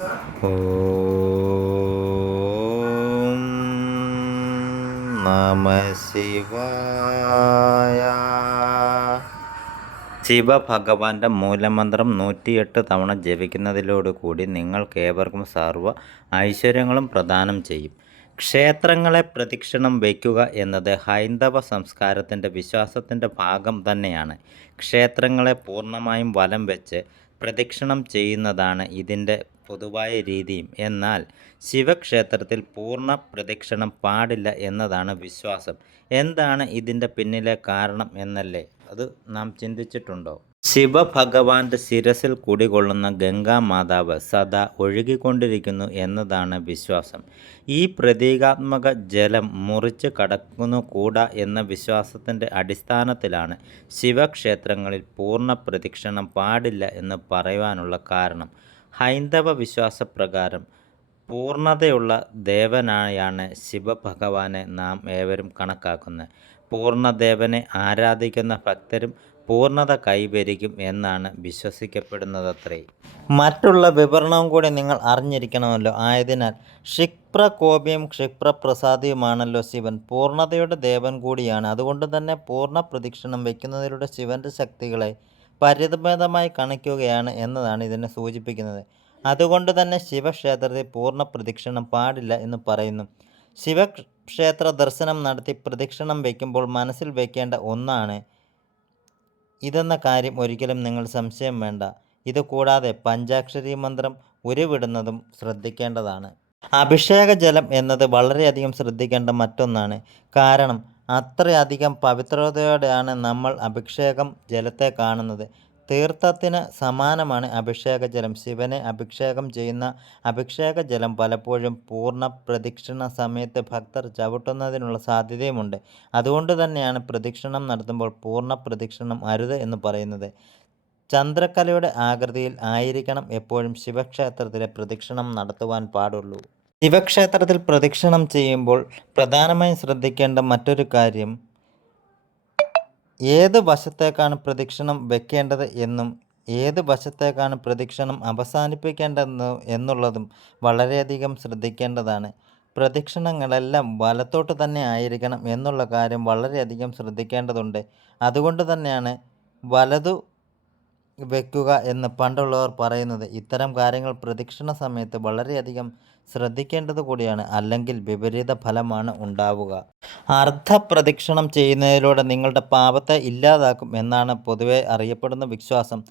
ഓം നമ ശിവായ. ശിവഭഗവാന്റെ മൂലമന്ത്രം നൂറ്റിയെട്ട് തവണ ജപിക്കുന്നതിലോടുകൂടി നിങ്ങൾക്കേവർക്കും സർവ ഐശ്വര്യങ്ങളും പ്രദാനം ചെയ്യും. ക്ഷേത്രങ്ങളെ പ്രദക്ഷിണം വയ്ക്കുക എന്നത് ഹൈന്ദവ സംസ്കാരത്തിന്റെ വിശ്വാസത്തിന്റെ ഭാഗം തന്നെയാണ്. ക്ഷേത്രങ്ങളെ പൂർണമായും വലം വെച്ച് പ്രദക്ഷിണം ചെയ്യുന്നതാണ് ഇതിന്റെ പൊതുവായ രീതിയും. എന്നാൽ ശിവക്ഷേത്രത്തിൽ പൂർണ പ്രദക്ഷിണം പാടില്ല എന്നതാണ് വിശ്വാസം. എന്താണ് ഇതിന്റെ പിന്നിലെ കാരണം എന്നല്ലേ? അത് നാം ചിന്തിച്ചിട്ടുണ്ടോ? ശിവഭഗവാന്റെ ശിരസിൽ കുടികൊള്ളുന്ന ഗംഗാമാതാവ് സദാ ഒഴുകിക്കൊണ്ടിരിക്കുന്നു എന്നതാണ് വിശ്വാസം. ഈ പ്രതീകാത്മക ജലം മുറിച്ച് കടക്കുന്നു കൂടാ എന്ന വിശ്വാസത്തിന്റെ അടിസ്ഥാനത്തിലാണ് ശിവക്ഷേത്രങ്ങളിൽ പൂർണ പ്രദക്ഷിണം പാടില്ല എന്ന് പറയുവാനുള്ള കാരണം. ഹൈന്ദവ വിശ്വാസപ്രകാരം പൂർണതയുള്ള ദേവനായാണ് ശിവഭഗവാനെ നാം ഏവരും കണക്കാക്കുന്നത്. പൂർണദേവനെ ആരാധിക്കുന്ന ഭക്തരും പൂർണത കൈവരിക്കും എന്നാണ് വിശ്വസിക്കപ്പെടുന്നതത്രേ. മറ്റുള്ള വിവരണവും കൂടി നിങ്ങൾ അറിഞ്ഞിരിക്കണമല്ലോ. ആയതിനാൽ ക്ഷിപ്രകോപിയും ക്ഷിപ്രപ്രസാദിയുമാണല്ലോ ശിവൻ. പൂർണതയുടെ ദേവൻ കൂടിയാണ്. അതുകൊണ്ട് തന്നെ പൂർണ പ്രദക്ഷിണം വയ്ക്കുന്നതിലൂടെ ശിവന്റെ ശക്തികളെ പരിതഭേദമായി കണിക്കുകയാണ് എന്നതാണ് ഇതിനെ സൂചിപ്പിക്കുന്നത്. അതുകൊണ്ട് തന്നെ ശിവക്ഷേത്രത്തിൽ പൂർണ പ്രദക്ഷിണം പാടില്ല എന്ന് പറയുന്നു. ശിവക്ഷേത്ര ദർശനം നടത്തി പ്രദക്ഷിണം വയ്ക്കുമ്പോൾ മനസ്സിൽ വയ്ക്കേണ്ട ഒന്നാണ് ഇതെന്ന കാര്യം ഒരിക്കലും നിങ്ങൾ സംശയം വേണ്ട. ഇത് കൂടാതെ പഞ്ചാക്ഷരി മന്ത്രം ഉരുവിടുന്നതും ശ്രദ്ധിക്കേണ്ടതാണ്. അഭിഷേക ജലം എന്നത് വളരെയധികം ശ്രദ്ധിക്കേണ്ട മറ്റൊന്നാണ്. കാരണം അത്രയധികം പവിത്രതയോടെയാണ് നമ്മൾ അഭിഷേകം ജലത്തെ കാണുന്നത്. തീർത്ഥത്തിന് സമാനമാണ് അഭിഷേക ജലം ശിവനെ അഭിഷേകം ചെയ്യുന്ന അഭിഷേക ജലം പലപ്പോഴും പൂർണ പ്രദക്ഷിണ സമയത്ത് ഭക്തർ ചവിട്ടുന്നതിനുള്ള സാധ്യതയുമുണ്ട്. അതുകൊണ്ട് തന്നെയാണ് പ്രദക്ഷിണം നടത്തുമ്പോൾ പൂർണ പ്രദക്ഷിണം അരുത് എന്ന് പറയുന്നത്. ചന്ദ്രക്കലയുടെ ആകൃതിയിൽ ആയിരിക്കണം എപ്പോഴും ശിവക്ഷേത്രത്തിലെ പ്രദക്ഷിണം നടത്തുവാൻ പാടുള്ളൂ. ശിവക്ഷേത്രത്തിൽ പ്രദക്ഷിണം ചെയ്യുമ്പോൾ പ്രധാനമായും ശ്രദ്ധിക്കേണ്ട മറ്റൊരു കാര്യം ഏത് വശത്തേക്കാണ് പ്രദക്ഷിണം വെക്കേണ്ടത് എന്നും ഏത് വശത്തേക്കാണ് പ്രദക്ഷിണം അവസാനിപ്പിക്കേണ്ടതെന്ന് എന്നുള്ളതും വളരെയധികം ശ്രദ്ധിക്കേണ്ടതാണ്. പ്രദക്ഷിണങ്ങളെല്ലാം വലത്തോട്ട് തന്നെ ആയിരിക്കണം എന്നുള്ള കാര്യം വളരെയധികം ശ്രദ്ധിക്കേണ്ടതുണ്ട്. അതുകൊണ്ട് തന്നെയാണ് വലതു വെക്കുക എന്ന് പണ്ടുള്ളവർ പറയുന്നത് ഇത്തരം കാര്യങ്ങൾ പ്രദക്ഷിണ സമയത്ത് വളരെയധികം ശ്രദ്ധിക്കേണ്ടത് കൂടിയാണ് അല്ലെങ്കിൽ വിപരീത ഫലമാണ് ഉണ്ടാവുക. അർദ്ധ പ്രദക്ഷിണം ചെയ്യുന്നതിലൂടെ നിങ്ങളുടെ പാപത്തെ ഇല്ലാതാക്കും എന്നാണ് പൊതുവെ അറിയപ്പെടുന്ന വിശ്വാസം.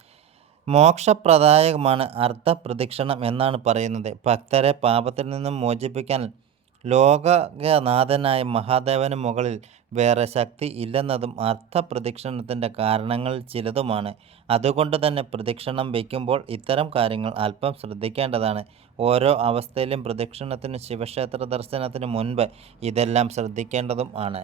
മോക്ഷപ്രദായകമാണ് അർദ്ധ പ്രദക്ഷിണം എന്നാണ് പറയുന്നത്. ഭക്തരെ പാപത്തിൽ നിന്നും മോചിപ്പിക്കാൻ ലോകനാഥനായ മഹാദേവന് മുകളിൽ വേറെ ശക്തി ഇല്ലെന്നതും അർത്ഥ പ്രദക്ഷിണത്തിന്റെ കാരണങ്ങളിൽ ചിലതുമാണ്. അതുകൊണ്ട് തന്നെ പ്രദക്ഷിണം വയ്ക്കുമ്പോൾ ഇത്തരം കാര്യങ്ങൾ അല്പം ശ്രദ്ധിക്കേണ്ടതാണ്. ഓരോ അവസ്ഥയിലും പ്രദക്ഷിണത്തിന് ശിവക്ഷേത്ര ദർശനത്തിന് മുൻപ് ഇതെല്ലാം ശ്രദ്ധിക്കേണ്ടതും ആണ്.